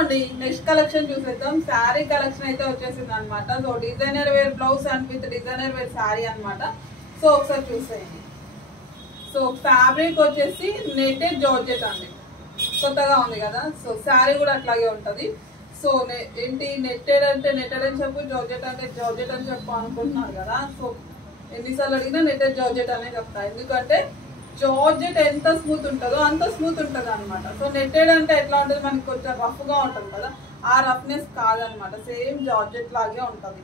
అండి next collection చూసేద్దాం. Sari collection అయితే వచ్చేసింది అనమాట. So designer wear blouse and with designer wear sari అనమాట. సో ఒకసారి చూసేయండి. సో ఫ్యాబ్రిక్ వచ్చేసి నెట్టెడ్ జార్జెట్ అండి, కొత్తగా ఉంది కదా. సో శారీ కూడా అట్లాగే ఉంటుంది. సో ఏంటి నెట్టెడ్ అంటే నెట్టెడ్ అని చెప్పు, జార్జెట్ అంటే జార్జెట్ అని చెప్పు అనుకుంటున్నారు కదా. సో ఎన్నిసార్లు అడిగినా నెట్టెడ్ జార్జెట్ అనే చెప్తా, ఎందుకంటే జార్జెట్ ఎంత స్మూత్ ఉంటుందో అంత స్మూత్ ఉంటుంది అనమాట. సో నెట్టెడ్ అంటే ఎట్లా ఉంటుంది, మనకి కొంచెం రఫ్గా ఉంటుంది కదా, ఆ రఫ్నెస్ కాదనమాట. సేమ్ జార్జెట్ లాగే ఉంటుంది,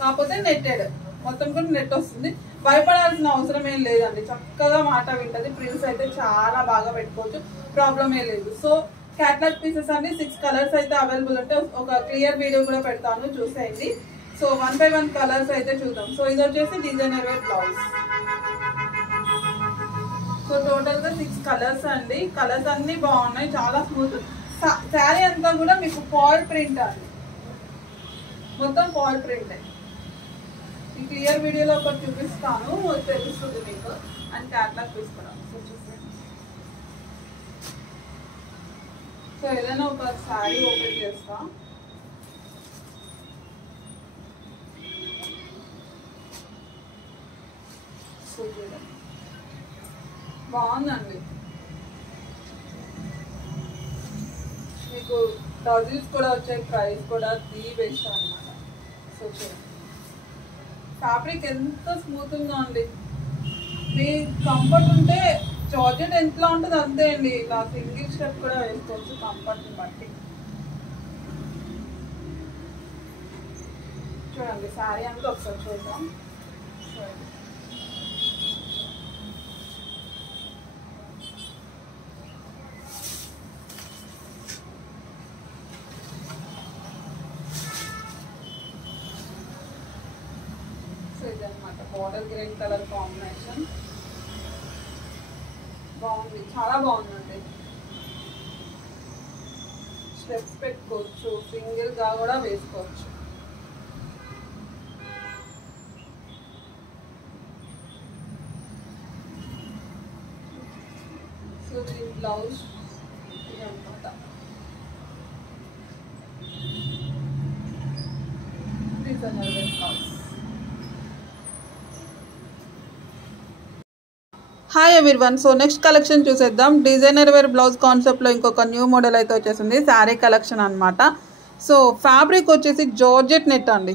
కాకపోతే నెట్టెడ్ మొత్తం కూడా నెట్ వస్తుంది. భయపడాల్సిన అవసరం ఏం లేదండి, చక్కగా మాట వింటది. ప్రింట్స్ అయితే చాలా బాగా పెట్టుకోవచ్చు, ప్రాబ్లం ఏం లేదు. సో క్యాటలాగ్ పీసెస్ అండి 6 కలర్స్ అయితే అవైలబుల్ ఉంటాయి. ఒక క్లియర్ వీడియో కూడా పెడతాను, చూసేయండి. సో 1 by 1 కలర్స్ అయితే చూద్దాం. సో ఇది వచ్చేసి designer wear blouse. So total గా 6 కలర్స్ అండి. కలర్స్ అన్ని బాగున్నాయి, చాలా స్మూత్. శారీ అంతా కూడా మీకు ఫాల్ ప్రింట్ అండి, మొత్తం ఫాల్ ప్రింట్. ఈ క్లియర్ వీడియోలో ఒకటి చూపిస్తాను, తెలుస్తుంది మీకు. అండ్ క్యాటలాగ్ తీసుకోవడం. సో చూసేయండి. సో ఏదైనా ఒక శారీ ఓపెన్ చేస్తా. సో చూడండి, బాగుందండి. మీకు టజిల్స్ కూడా వచ్చాయి, ప్రైస్ కూడా 3 బెస్ట్ అనమాట. సో చూడండి, ఫ్యాబ్రిక్ ఎంత స్మూత్ ఉందో అండి. మీ కంఫర్ట్ ఉంటే జార్జెట్ ఎంతలా ఉంటుంది అంతే అండి. ఇలా సింగిల్ స్టెప్ కూడా వేసుకోవచ్చు కంఫర్ట్ని బట్టి. చూడండి శారీ అంతా ఒకసారి చూద్దాం. ఇదన్నమాట బార్డర్ గ్రీన్ కలర్ కాంబినేషన్, బాగుంది, చాలా బాగుందండి. స్టెప్స్ పెట్టుకోవచ్చు, సింగిల్ గా కూడా వేసుకోవచ్చు. సో దీని బ్లౌజ్ ఇదన్నమాట. Designer wear blouse. Hi everyone. So next collection చూసేద్దాం. డిజైనర్ వేర్ బ్లౌజ్ కాన్సెప్ట్లో ఇంకొక న్యూ మోడల్ అయితే వచ్చేసింది, శారీ కలెక్షన్ అనమాట. సో ఫ్యాబ్రిక్ వచ్చేసి జార్జెట్ నెట్ అండి,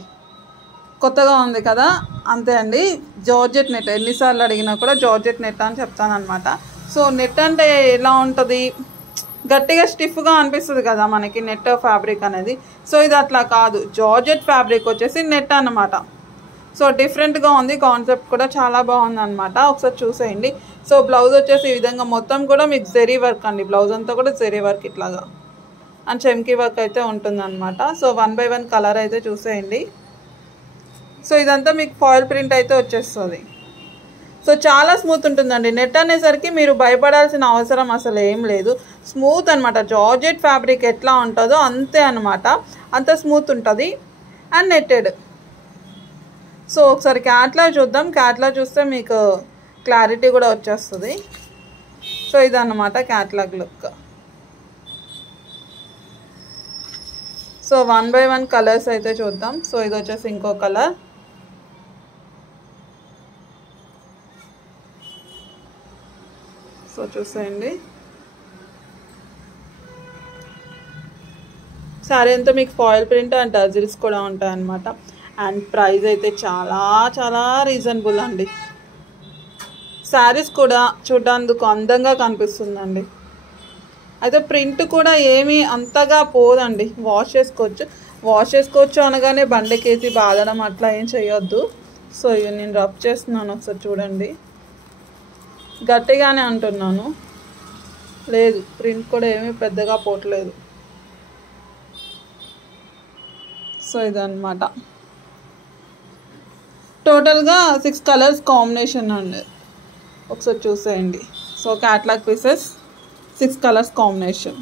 కొత్తగా ఉంది కదా, అంతే అండి. జార్జెట్ నెట్ ఎన్నిసార్లు అడిగినా కూడా జార్జెట్ నెట్ అని చెప్తాను అనమాట. సో నెట్ అంటే ఎలా ఉంటుంది, గట్టిగా స్టిఫ్గా అనిపిస్తుంది కదా మనకి నెట్ ఫ్యాబ్రిక్ అనేది. సో ఇది అట్లా కాదు, జార్జెట్ ఫ్యాబ్రిక్ వచ్చేసి నెట్ అన్నమాట. సో డిఫరెంట్గా ఉంది, కాన్సెప్ట్ కూడా చాలా బాగుంది అనమాట. ఒకసారి చూసేయండి. సో బ్లౌజ్ వచ్చేసి ఈ విధంగా మొత్తం కూడా మీకు జెరీ వర్క్ అండి, బ్లౌజ్ అంతా కూడా జెరీ వర్క్ ఇట్లాగా అండ్ చెమ్కీ వర్క్ అయితే ఉంటుంది అనమాట. సో 1 by 1 కలర్ అయితే చూసేయండి. సో ఇదంతా మీకు ఫాయిల్ ప్రింట్ అయితే వచ్చేస్తుంది. సో చాలా స్మూత్ ఉంటుందండి. నెట్ అనేసరికి మీరు భయపడాల్సిన అవసరం అసలు ఏం లేదు, స్మూత్ అనమాట. జార్జెట్ ఫ్యాబ్రిక్ ఎట్లా ఉంటుందో అంతే అనమాట, అంత స్మూత్ ఉంటుంది అండ్ నెట్టెడ్. సో ఒకసారి క్యాట్లాగ్ చూద్దాం. క్యాట్లాగ్ చూస్తే మీకు క్లారిటీ కూడా వచ్చేస్తుంది. సో ఇదన్నమాట catalogue look. So 1 by 1 colours అయితే చూద్దాం. సో ఇది వచ్చేసి ఇంకో కలర్. సో చూసేయండి, శారీ అంతా మీకు ఫాయిల్ ప్రింట్ అండ్ టజిల్స్ కూడా ఉంటాయి అన్నమాట. అండ్ ప్రైస్ అయితే చాలా చాలా రీజనబుల్ అండి. శారీస్ కూడా చూడడానికి అందంగా కనిపిస్తుందండి. అయితే ప్రింట్ కూడా ఏమీ అంతగా పోదండి, వాష్ చేసుకోవచ్చు అనగానే బండకేసి బాదడం అట్లా ఏం చేయొద్దు. సో ఇవి నేను రబ్ చేస్తున్నాను, ఒకసారి చూడండి. గట్టిగానే అంటున్నాను, లేదు ప్రింట్ కూడా ఏమీ పెద్దగా పోవట్లేదు. సో ఇదన్నమాట టోటల్గా 6 కలర్స్ కాంబినేషన్ అండి, ఒకసారి చూసేయండి. So catalogue pieces 6 colours combination.